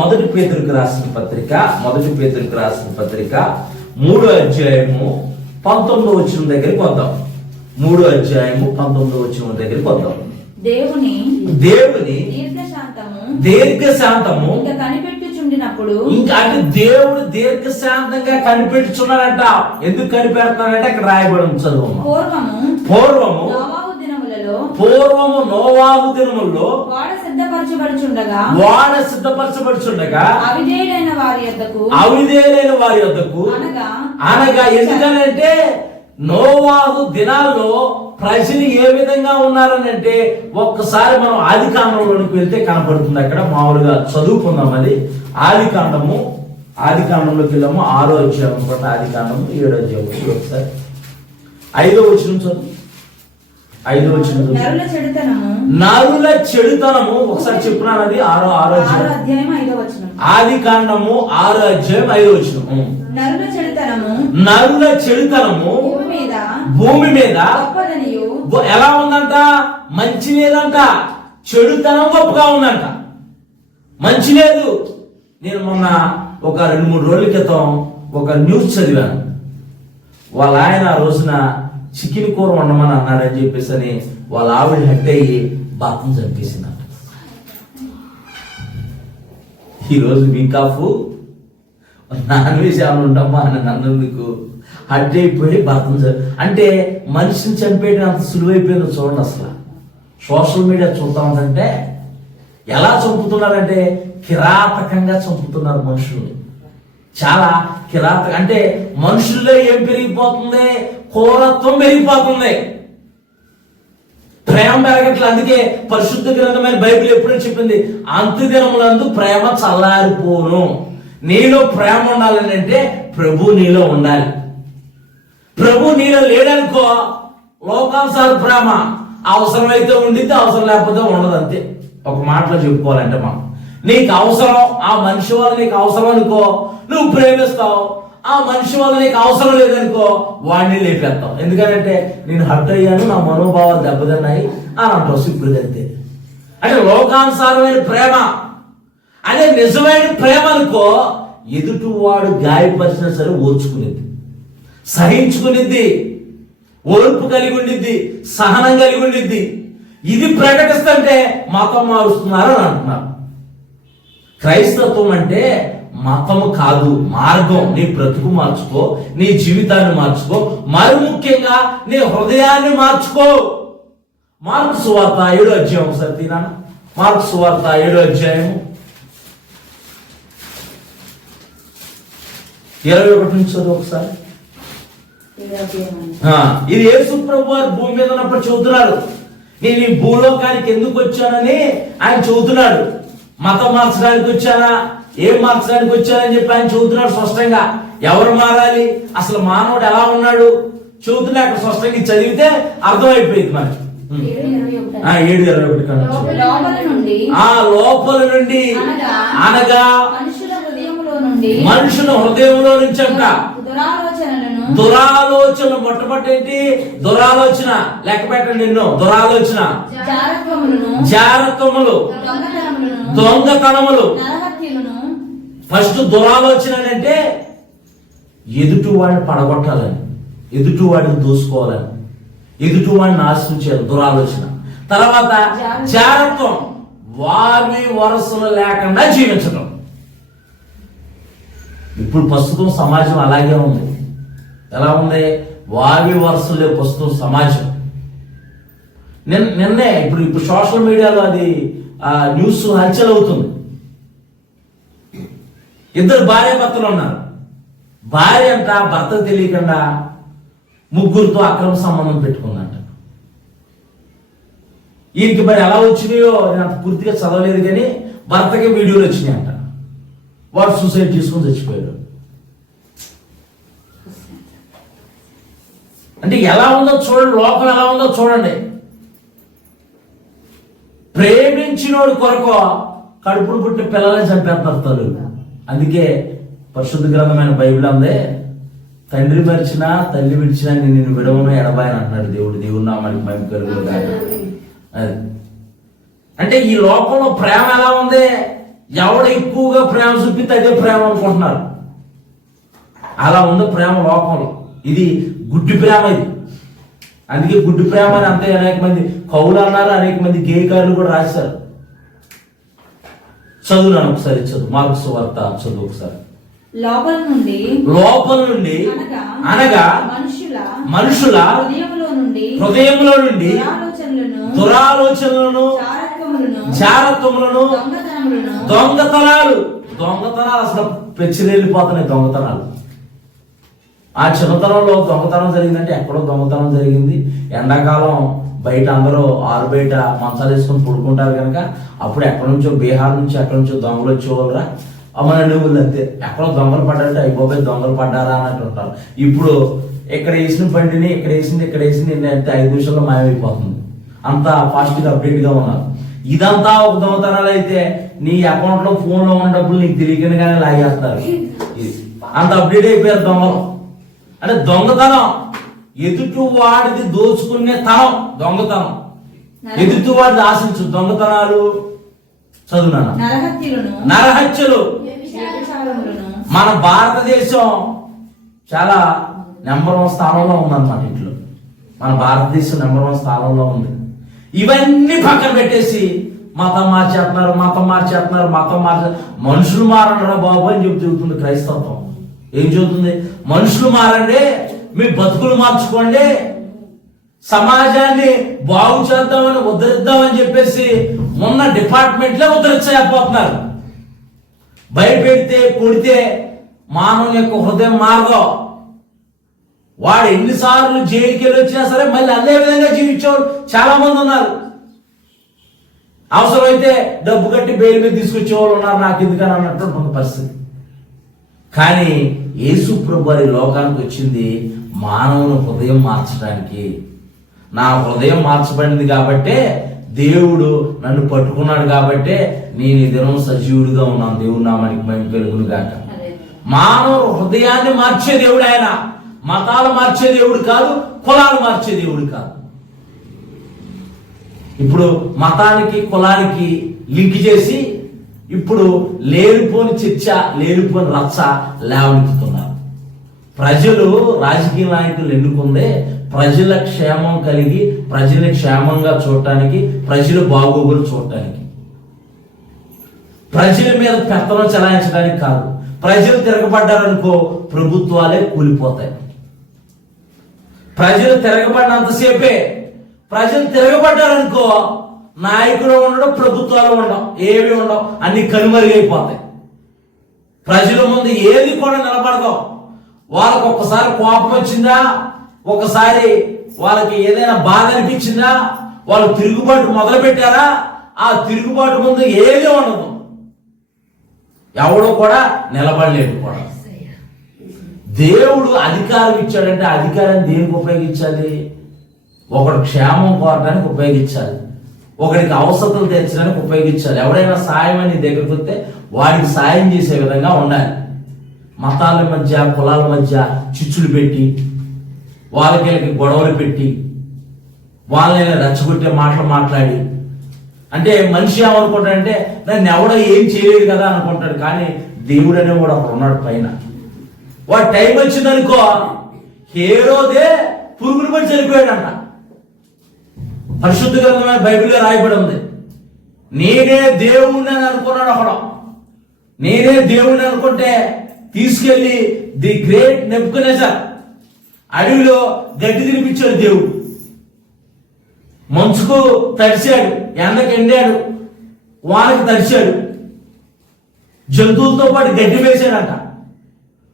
మొదటి పేతురుకు రాసిన పత్రిక 3వ అధ్యాయము 19వ వచనం దగ్గరికి వద్దాం. 3వ అధ్యాయము 19వ వచనం దగ్గరికి వద్దాం. దేవుని దీర్ఘశాంతము ఇంకా కనిపెట్టుచుండినప్పుడు, ఇంకా అంటే దేవుడు దీర్ఘశాంతంగా కనిపెట్టుచున్నాడంట. ఎందుకు కనిపెడుతున్నాడంటే అక్కడ రాయబడి చదువు. పూర్వము నోవాహు దినములలో వాడ సిద్ధపరచబడుచుండగా అవిధేయులైన వారి యొద్దకు అనగా ఎందుకనంటే నోవాహు దినాల్లో ప్రజలు ఏ విధంగా ఉన్నారనంటే ఒక్కసారి మనం ఆదికాండంలోనికి వెళ్తే కనపడుతుంది. అక్కడ మామూలుగా చదువుకుందాం. అది ఆదికాండంలోకి వెళ్ళాము. 6వ అధ్యాయం అనుకుంటా. ఆదికాండము 7వ అధ్యాయం. ఒకసారి 5వ వచనం చదువు. 5వ వచనం. నరుల చెడుతనము ఒకసారి చెప్పున్నాను. అది 6వ అధ్యాయం 5వ వచనం. ఆదికాండము 6వ అధ్యాయం 5వ వచనం. నరుల చెడుతనము భూమి మీద ఎలా ఉందంట? మంచి లేదంట. చెడుతనం గొప్పగా ఉందంట. మంచి లేదు. నేను మొన్న ఒక 2-3 రోజుల క్రితం ఒక న్యూస్ చదివాను. వాళ్ళ ఆయన ఆ రోజున చికెన్ కూర వండమని అన్నాడని చెప్పేసి అని వాళ్ళ ఆవిడ హెడ్ అయ్యి బాత్రూమ్ చంపేసిందంట. ఈరోజు వీక్ ఆఫ్ నాన్ వెజ్ ఏమైనా ఉండమ్మా అని అన్నందుకు హట్ అయిపోయి బాత్రూమ్ అంటే మనిషిని చంపేయడం అంత సులువైపోయిందో చూడండి. అసలు సోషల్ మీడియా చూస్తా ఉందంటే ఎలా చంపుతున్నారంటే కిరాతకంగా చంపుతున్నారు మనుషుల్ని. చాలా కిరాతక అంటే మనుషుల్లో ఏం పెరిగిపోతుంది? క్రూరత్వం పెరిగిపోతుంది. ప్రేమ పెరగట్లేదు. అందుకే పరిశుద్ధ గ్రంథమైన బైబిల్ ఎప్పుడో చెప్పింది, అంత్యదినములందు ప్రేమ చల్లారిపోను. నీలో ప్రేమ ఉండాలని అంటే ప్రభు నీలో ఉండాలి. ప్రభు నీలో లేడనుకో లోకానుసార ప్రేమ అవసరమైతే ఉండిద్ది, అవసరం లేకపోతే ఉండదు. అంతే. ఒక మాటలో చెప్పుకోవాలంటే నీకు అవసరం, ఆ మనిషి వల్ల నీకు అవసరం అనుకో, నువ్వు ప్రేమిస్తావు. ఆ మనిషి వల్ల నీకు అవసరం లేదనుకో వాడిని లేపేస్తావు. ఎందుకంటే నేను హర్ట్ అయ్యాను, నా మనోభావాలు దెబ్బతిన్నాయి అని అంటావు. సింపుల్ అంతే. అంటే లోకానుసారమైన ప్రేమ అదే నిజమైన ప్రేమ అనుకో, ఎదుటివాడు గాయపరిచినా సరే ఓర్చుకునేది, సహించుకునేది, ఓర్పు కలిగి ఉండిద్ది, సహనం కలిగి ఉండిద్ది. ఇది ప్రకటిస్తుంటే మతం మారుస్తున్నారు అని అంటున్నారు. క్రైస్తత్వం అంటే మతము కాదు, మార్గం. నీ బ్రతుకు మార్చుకో, నీ జీవితాన్ని మార్చుకో, మరి ముఖ్యంగా నీ హృదయాన్ని మార్చుకో. మార్కు సువార్త 7వ అధ్యాయం ఒకసారి తీరా. మార్కు సువార్త 7వ అధ్యాయము 21 నుంచి చదువు ఒకసారి. ఇది యేసు ప్రభు వారు భూమి మీద ఉన్నప్పుడు చెబుతున్నారు. నేను ఈ భూలోకానికి ఎందుకు వచ్చానని ఆయన చెబుతున్నాడు. మతం మార్చడానికి వచ్చానా, ఏం మార్చడానికి వచ్చానని చెప్పి ఆయన చెబుతున్నాడు స్పష్టంగా. ఎవరు మారాలి, అసలు మానవుడు ఎలా ఉన్నాడు చెబుతున్నా. అక్కడ స్పష్టంగా చదివితే అర్థమైపోయింది మనకి. 7:21 లోపల నుండి అనగా మనుషుల హృదయంలో నుంచి అంట దురాలోచన. మొట్టమొదటి దురాలోచన లెక్క పెట్టండి. ఎన్నో దురాలోచన, జారత్వములు, దొంగతనములు. ఫస్ట్ దురాలోచన అంటే ఎదుటి వాడిని పడగొట్టాలని, ఎదుటి వాడిని దోసుకోవాలని, ఎదుటి వాడిని నాశనం చేయాలి, దురాలోచన. తర్వాత జారత్వం, వారి వరసలు లేకుండా జీవించడం. ఇప్పుడు ప్రస్తుతం సమాజం అలాగే ఉంది. ఎలా ఉంది? వావి వరుసలే ప్రస్తుతం సమాజం. నిన్నే ఇప్పుడు సోషల్ మీడియాలో అది న్యూస్ హల్చల్ అవుతుంది. 2 భార్య భర్తలు ఉన్నారు. భార్య అంట భర్త తెలియకుండా 3తో అక్రమ సంబంధం పెట్టుకుందంట. ఈయనకి మరి ఎలా వచ్చినాయో నేను అంత పూర్తిగా చదవలేదు, కానీ భర్తకి వీడియోలు వచ్చినాయంట. వాడు సూసైడ్ చేసుకుని చచ్చిపోయాడు. అంటే ఎలా ఉందో చూడండి, లోపల ఎలా ఉందో చూడండి. ప్రేమించినోడు కొరకు కడుపును పుట్టిన పిల్లల్ని చంపేస్తారు తల్లులు. అందుకే పరిశుద్ధ గ్రంథమైన బైబిల్ అందే, తండ్రి మరిచినా తల్లి విడిచినా నిన్ను విడవను ఎడబాయని అంటున్నాడు దేవుడు. దేవుడు నామానికి మహిమ కలుగును గాక. అది అంటే ఈ లోకంలో ప్రేమ ఎలా ఉంది? ఎవడ ఎక్కువగా ప్రేమ చూపిస్తే అదే ప్రేమ అనుకుంటున్నారు. అలా ఉంది ప్రేమ లోకంలో. ఇది గుడ్డి ప్రేమ. ఇది అందుకే గుడ్డి ప్రేమ అని అంతే అనేక మంది కవులు అన్నారు, అనేక మంది గేయకారులు కూడా రాశారు. చదువునాను ఒకసారి, చదువు మార్కు సువార్త చదువు ఒకసారి. లోపల నుండి అనగా మనుషుల హృదయంలో నుండి దురాలోచనలను జారత్వములను దొంగతనాలు అసలు పెచ్చిరెళ్ళిపోతున్నాయి. దొంగతనాలు ఆ చిన్నతనంలో దొంగతనం జరిగిందంటే ఎక్కడో దొంగతనం జరిగింది. ఎండాకాలం బయట అందరూ ఆరు బయట మంచాలు వేసుకొని పడుకుంటారు కనుక అప్పుడు ఎక్కడి నుంచో బీహార్ నుంచి ఎక్కడి నుంచో దొంగలు వచ్చేవాళ్ళరా అమ్మ నువ్వులు అంతే. ఎక్కడో దొంగలు పడ్డారంటే అయిపోయి దొంగలు పడ్డారా అన్నట్టు ఉంటారు. ఇప్పుడు ఇక్కడ వేసిన బండిని ఇక్కడ వేసింది అంటే 5 నిమిషాల్లో మాయమైపోతుంది. అంత ఫాస్ట్గా అప్డేట్గా ఉన్నారు. ఇదంతా ఒక దొంగతనాలు అయితే నీ అకౌంట్లో ఫోన్లో ఉన్న డబ్బులు నీకు తెలియకనే లాగేస్తారు. అంత అప్డేట్ అయిపోయారు దొంగలు. అంటే దొంగతనం ఎదుటి వాడిది దోచుకునే తనం దొంగతనం. ఎదుటి వాడిది ఆశించు దొంగతనాలు. చదువునా నరహత్యలు. మన భారతదేశం చాలా నెంబర్ 1 స్థానంలో ఉందన్నమాట. ఇంట్లో మన భారతదేశం నెంబర్ 1 స్థానంలో ఉంది. ఇవన్నీ పక్కన పెట్టేసి మతం మార్చేస్తున్నారు. మనుషులు మారనరా బాబు అని చెబుతుంది క్రైస్తవం. ఏం చెబుతుంది? మనుషులు మారండి, మీ బతుకులు మార్చుకోండి, సమాజాన్ని బాగు చేద్దామని ఉద్ధరిద్దామని చెప్పేసి ఉన్న డిపార్ట్మెంట్లే ఉద్ధరించలేకపోతున్నారు. భయపెడితే కొడితే మానవుని యొక్క హృదయం మారదు. వాడు ఎన్నిసార్లు జైలుకి వెళ్ళి వచ్చినా సరే మళ్ళీ అదే విధంగా జీవించేవాడు చాలా మంది ఉన్నారు. అవసరమైతే డబ్బు కట్టి బెయిల్ మీద తీసుకొచ్చేవాళ్ళు ఉన్నారు. నాకు ఎందుకని అన్నట్టు పరిస్థితి. కానీ యేసు ప్రభు వారి లోకానికి వచ్చింది మానవుని హృదయం మార్చడానికి. నా హృదయం మార్చబడింది కాబట్టే దేవుడు నన్ను పట్టుకున్నాడు కాబట్టే నేను ఈ దినం సజీవుడిగా ఉన్నాను. దేవుడు నామానికి మహిమ కలుగును గాక. మానవ హృదయాన్ని మార్చే దేవుడు ఆయన. మతాలు మార్చే దేవుడు కాదు, కులాలు మార్చే దేవుడు కాదు. ఇప్పుడు మతానికి కులానికి లింక్ చేసి ఇప్పుడు లేనిపోని చర్చ, లేనిపోని రచ్చ లేవనెత్తుతున్నారు. ప్రజలు రాజకీయ నాయకులు ఎన్నుకుందే ప్రజల క్షేమం కలిగి ప్రజల్ని క్షేమంగా చూడటానికి, ప్రజల బాగోగులు చూడటానికి, ప్రజల మీద పెత్తనం చెలాయించడానికి కాదు. ప్రజలు తిరగబడ్డారనుకో ప్రభుత్వాలే కూలిపోతాయి. ప్రజలు తిరగబడినంతసేపే. ప్రజలు తిరగబడ్డారనుకో నాయకులు ఉండడం, ప్రభుత్వాలు ఉండడం, ఏవి ఉండవు, అన్ని కనుమరుగైపోతాయి. ప్రజల ముందు ఏది కూడా నిలబడదాం. వాళ్ళకు ఒక్కసారి కోపం వచ్చిందా, ఒకసారి వాళ్ళకి ఏదైనా బాధ అనిపించిందా, వాళ్ళు తిరుగుబాటు మొదలు పెట్టారా, ఆ తిరుగుబాటు ముందు ఏది ఉండదు. ఎవడో కూడా నిలబడలేడు కూడా. దేవుడు అధికారం ఇచ్చాడంటే అధికారాన్ని దేనికి ఉపయోగించాలి? ఒకడు క్షేమం కోరడానికి ఉపయోగించాలి, ఒకడికి అవసరతలు తీర్చడానికి ఉపయోగించాలి. ఎవడైనా సాయం అని దగ్గరికి వస్తే వాడికి సాయం చేసే విధంగా ఉండాలి. మతాల మధ్య, కులాల మధ్య చిచ్చులు పెట్టి, వాళ్ళకి గొడవలు పెట్టి, వాళ్ళని రెచ్చగొట్టే మాటలు మాట్లాడి, అంటే మనిషి ఏమనుకుంటాడంటే నన్ను ఎవడో ఏం చేయలేదు కదా అనుకుంటాడు. కానీ దేవుడు అనేవాడు అక్కడ ఉన్నాడు పైన. వాడు టైం వచ్చిందనుకో హేరోదే పురుగులు పడి చనిపోయాడంట. పరిశుద్ధ గ్రంథమైన బైబిల్లో రాయబడి ఉంది. నేనే దేవుణ్ణి అని అనుకున్నాడు ఒకడు. నేనే దేవుణ్ణి అనుకుంటే తీసుకెళ్లి ది గ్రేట్ నెబుకద్నెజర్ అడవిలో గడ్డి తినిపించాడు దేవుడు. మంచుకు తడిచాడు, ఎండకు ఎండాడు, వానకు తడిచాడు, జంతువులతో పాటు గడ్డి వేసాడంట.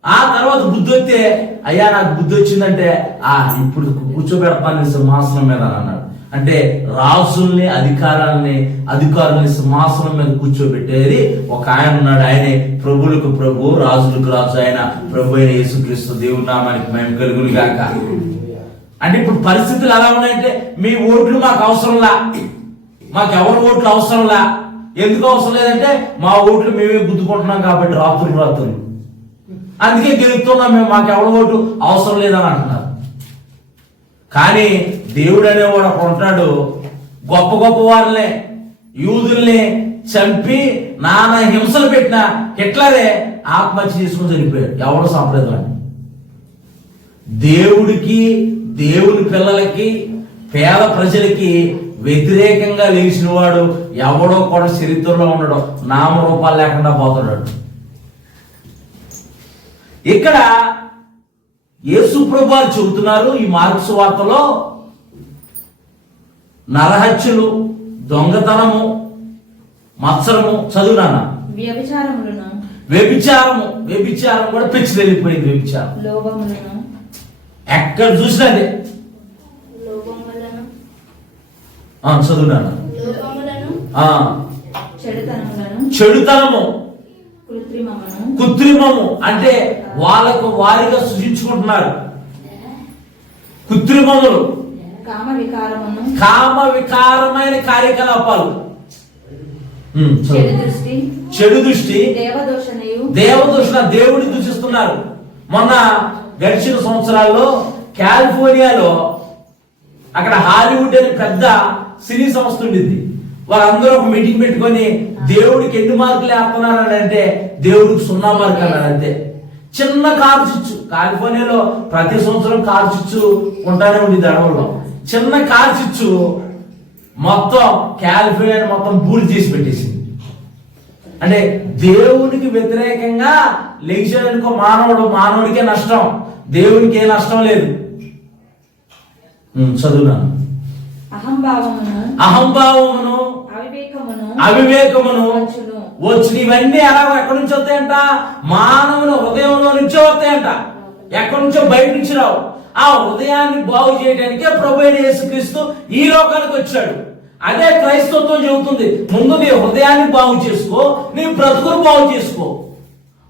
ఆ తర్వాత బుద్ధి వస్తే అయ్యా నాకు బుద్ధి వచ్చిందంటే ఇప్పుడు కూర్చోబెడతాను సింహాసనం మీద అన్నాడు. అంటే రాజుల్ని అధికారుల్ని సింహాసనం మీద కూర్చోబెట్టేది ఒక ఆయన ఉన్నాడు. ఆయనే ప్రభువులకు ప్రభు, రాజులకు రాజు, ఆయన ప్రభు అయిన యేసుక్రీస్తు. దేవుని నామానికి మహిమ కలుగును గాక. అంటే ఇప్పుడు పరిస్థితులు ఎలా ఉన్నాయంటే మీ ఓట్లు మాకు అవసరంలా, మాకు ఎవరి ఓట్లు అవసరంలా. ఎందుకు అవసరం లేదంటే మా ఓట్లు మేమే గుద్దుకుంటున్నాం కాబట్టి రాత్రులు అందుకే గెలుస్తున్నాం మేము, మాకు ఎవరి ఓటు అవసరం లేదని అంటున్నారు. కానీ దేవుడు అనేవాడు అక్కడ ఉంటాడు. గొప్ప గొప్ప వారిని, యూదుల్ని చంపి నానా హింసలు పెట్టిన హిట్లరే ఆత్మహత్య చేసుకుని చనిపోయాడు. ఎవడో సంప్రదాయం. దేవుడికి, దేవుని పిల్లలకి, పేద ప్రజలకి వ్యతిరేకంగా లేచిన వాడు ఎవడో కూడా చరిత్రలో ఉండడు, నామరూపాలు లేకుండా పోతున్నాడు. ఇక్కడ యేసు ప్రభువారు చెబుతున్నారు ఈ మార్కు సువార్తలో, నరహత్యలు, దొంగతనము, మత్సరము, చదువునానా, వ్యభిచారం కూడా పెంచి వెళ్ళిపోయింది. వ్యభిచారం, లోభములను, ఎక్కడ చూసినది. చదువునానా, చెడుతనము, కృత్రిమము అంటే వాళ్ళకు వారిగా సృజించుకుంటున్నారు. కృత్రిమములు, కామ వికారమైన కార్యకలాపాలు, చెడు దృష్టి, దేవదూషణ, దేవుడిని దూషిస్తున్నారు. మొన్న గడిచిన సంవత్సరాల్లో కాలిఫోర్నియాలో అక్కడ హాలీవుడ్ అని పెద్ద సినీ సంస్థ ఉండింది. వారందరూ ఒక మీటింగ్ పెట్టుకొని దేవుడికి ఎన్ని మార్కులు వేస్తున్నారని అంటే దేవుడికి 0 మార్కులు అన్నాడు. అంతే. చిన్న కారు చిచ్చు, కాలిఫోర్నియాలో ప్రతి సంవత్సరం కారు చిచ్చు ఉంటానే ఉండేది అడవుల్లో. చిన్న కారు చిచ్చు మొత్తం కాలిఫోర్నియా మొత్తం బూడి చేసి పెట్టేసింది. అంటే దేవునికి వ్యతిరేకంగా లేచాడనుకో మానవుడికే నష్టం, దేవునికి ఏ నష్టం లేదు. చదువునాను. అహంభావమును, అవివేకమును వచ్చి ఇవన్నీ ఎలా ఎక్కడి నుంచి వస్తాయంట? మానవుని హృదయంలో నుంచో వస్తాయంట, ఎక్కడి నుంచో బయట నుంచి రావు. ఆ హృదయాన్ని బాగు చేయడానికే ప్రభువైన యేసుక్రీస్తు ఈ లోకానికి వచ్చాడు. అదే క్రైస్తవత్వం చెబుతుంది. ముందు నీ హృదయాన్ని బాగు చేసుకో, నీ బ్రతుకును బాగు చేసుకో,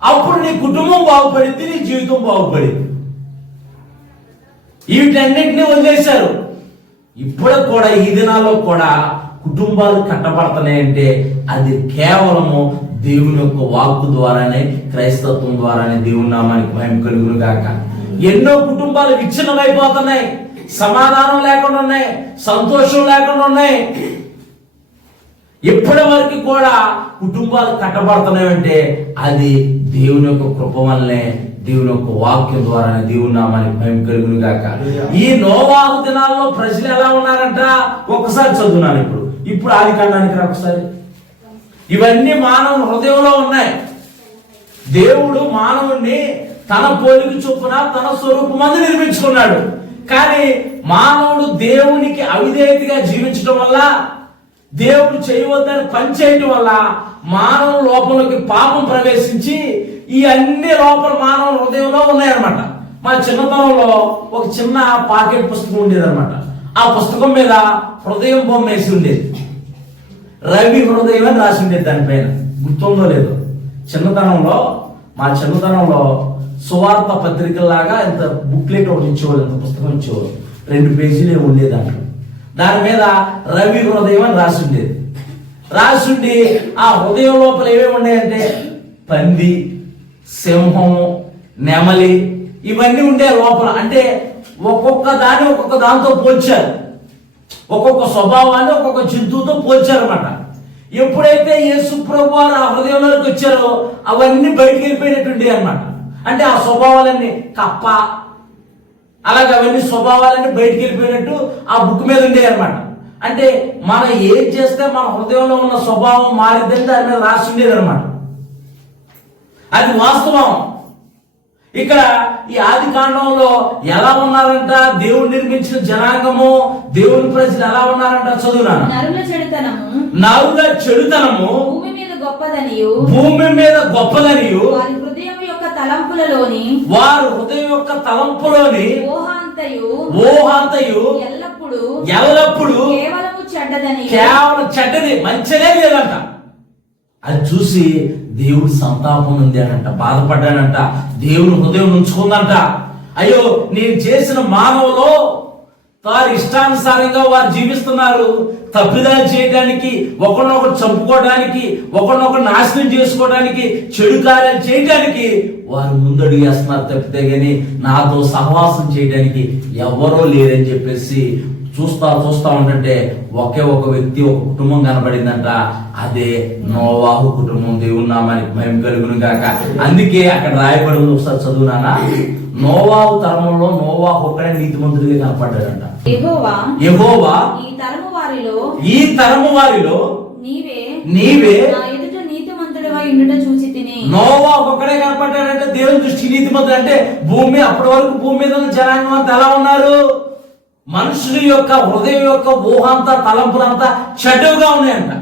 అప్పుడు నీ కుటుంబం బాగుపడింది, నీ జీవితం బాగుపడింది. వీటన్నిటిని వదిలేశారు. ఇప్పుడు కూడా ఈ దినాల్లో కూడా కుటుంబాలు కట్టబడుతున్నాయంటే అది కేవలము దేవుని యొక్క వాక్కు ద్వారానే, క్రైస్తవత్వం ద్వారానే. దేవుని నామానికి మహిమ కలుగును గాక. ఎన్నో కుటుంబాలు విచ్ఛిన్నమైపోతున్నాయి, సమాధానం లేకుండా ఉన్నాయి, సంతోషం లేకుండా ఉన్నాయి. ఇప్పటి వరకు కూడా కుటుంబాలు కట్టబడుతున్నాయంటే అది దేవుని యొక్క కృప వల్లనే, దేవుని యొక్క వాక్యం ద్వారానే. దేవుని నామానికి మహిమ కలుగును గాక. ఈ నోవాహు దినాల్లో ప్రజలు ఎలా ఉన్నారంట? ఒక్కసారి చదువున్నాను. ఇప్పుడు ఆది కాండానికి ఒకసారి. ఇవన్నీ మానవుని హృదయంలో ఉన్నాయి. దేవుడు మానవుణ్ణి తన పోలిక చొప్పున, తన స్వరూపమందు నిర్మించుకున్నాడు. కానీ మానవుడు దేవునికి అవిధేయతగా జీవించడం వల్ల, దేవుడు చేయవద్దని పని చేయటం వల్ల మానవ లోపంలోకి పాపం ప్రవేశించి ఈ అన్ని లోపల మానవ హృదయంలో ఉన్నాయన్నమాట. మా చిన్నతనంలో ఒక చిన్న పాకెట్ పుస్తకం ఉండేదన్నమాట. ఆ పుస్తకం మీద హృదయం బొమ్మ వేసి ఉండేది. రవి హృదయం అని రాసి ఉండేది దానిపైన. గుర్తుందో లేదో, మా చిన్నతనంలో సువార్త పత్రికలాగా ఇంత బుక్లెట్ ఒకటి ఇచ్చేవాళ్ళు, ఇంత పుస్తకం ఇచ్చేవాళ్ళు. 2 పేజీలే ఉండేది దాంట్లో. దాని మీద రవి హృదయం అని రాసి ఉండేది. రాసి ఆ హృదయం లోపల ఏమేమి ఉన్నాయంటే పంది, సింహము, నెమలి, ఇవన్నీ ఉండే లోపల. అంటే ఒక్కొక్క దాంతో పోల్చారు, ఒక్కొక్క స్వభావాన్ని ఒక్కొక్క జంతువుతో పోల్చారు అన్నమాట. ఎప్పుడైతే యేసు ప్రభువారు ఆ హృదయంలోకి వచ్చారో అవన్నీ బయటికి వెళ్ళిపోయినట్టుండే అన్నమాట. అంటే ఆ స్వభావాలన్నీ కప్ప, అలాగే అవన్నీ స్వభావాలన్నీ బయటికి వెళ్ళిపోయినట్టు ఆ బుక్ మీద ఉండే అన్నమాట. అంటే మనం ఏం చేస్తే మన హృదయంలో ఉన్న స్వభావం మారిద్దని దాని మీద రాసి ఉండేది అనమాట. అది వాస్తవం. ఇక్కడ ఈ ఆది కాండంలో ఎలా ఉన్నారంట? దేవుడు నిర్మించిన జనాంగము, దేవుని ప్రజలు ఎలా ఉన్నారంట? చదువునాను. నరుల చెడుతనము భూమి మీద గొప్పదనియు వారి హృదయం యొక్క తలంపులోని ఊహాంతయు ఎల్లప్పుడు కేవలం చెడ్డది, మంచిదే లేదంట. అది చూసి దేవుడు సంతాపం పొందాడంట, బాధపడ్డాడంట, దేవుని హృదయం ఉంచుకుందంట. అయ్యో, నేను చేసిన మానవులో వారి ఇష్టానుసారంగా వారు జీవిస్తున్నారు. తప్పిదాలు చేయడానికి, ఒకరినొకరు చంపుకోవడానికి, ఒకరినొకరు నాశనం చేసుకోవడానికి, చెడు కార్యాలు చేయడానికి వారు ముందడుగేస్తున్నారు తప్పితే గాని నాతో సహవాసం చేయడానికి ఎవరో లేరని చెప్పేసి చూస్తా ఉంటుంటే ఒకే ఒక వ్యక్తి, ఒక కుటుంబం కనబడిందంట. అదే నోవాహు కుటుంబం. దేవుని నామానికి మహిమ కలుగును గాక. అందుకే అక్కడ రాయబడి ఉంది, ఒకసారి చదువునానా. నోవాహు తరంలో నోవాహు ఒక్కడే నీతిమంతుడిగా కనపడ్డాడంట. యెహోవా ఈ తరము వారిలో నీవే నా ఎదుట నీతిమంతుడివై ఉండుట చూచి తిని. నోవాహు ఒక్కడే కనపడ్డాడంటే దేవుని దృష్టి నీతిమంతుడు. అంటే భూమి అప్పటి వరకు భూమి మీద ఉన్న జనాంగం అంతా ఎలా ఉన్నారు? మనుషుల యొక్క హృదయం యొక్క ఊహంతా, తలంపులంతా చెడ్డగా ఉన్నాయంట.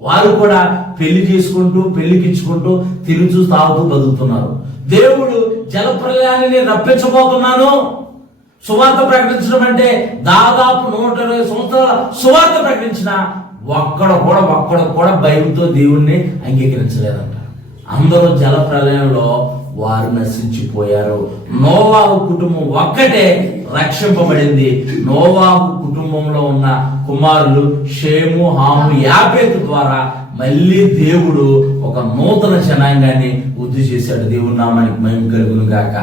వారు కూడా పెళ్లి చేసుకుంటూ, పెళ్లికిచ్చుకుంటూ, తిరుగుతూ, తాగుతూ బతుకుతున్నారు. దేవుడు జలప్రలయాన్ని నేను రప్పించబోతున్నాను, సువార్త ప్రకటించడం అంటే దాదాపు 120 సంవత్సరాల సువార్త ప్రకటించిన ఒక్కడు కూడా భయంతో దేవుణ్ణి అంగీకరించలేదంట. అందరూ జల ప్రళయంలో వారు నశించిపోయారు. నోవాహు కుటుంబం ఒక్కటే రక్షింపబడింది. నోవాహు కుటుంబంలో ఉన్న కుమారులు షేము, హాము, యాపేతు ద్వారా మళ్ళీ దేవుడు ఒక నూతన జనాంగాన్ని వృద్ధి చేశాడు. దేవుని నామానికి మహిమ కలుగును గాక.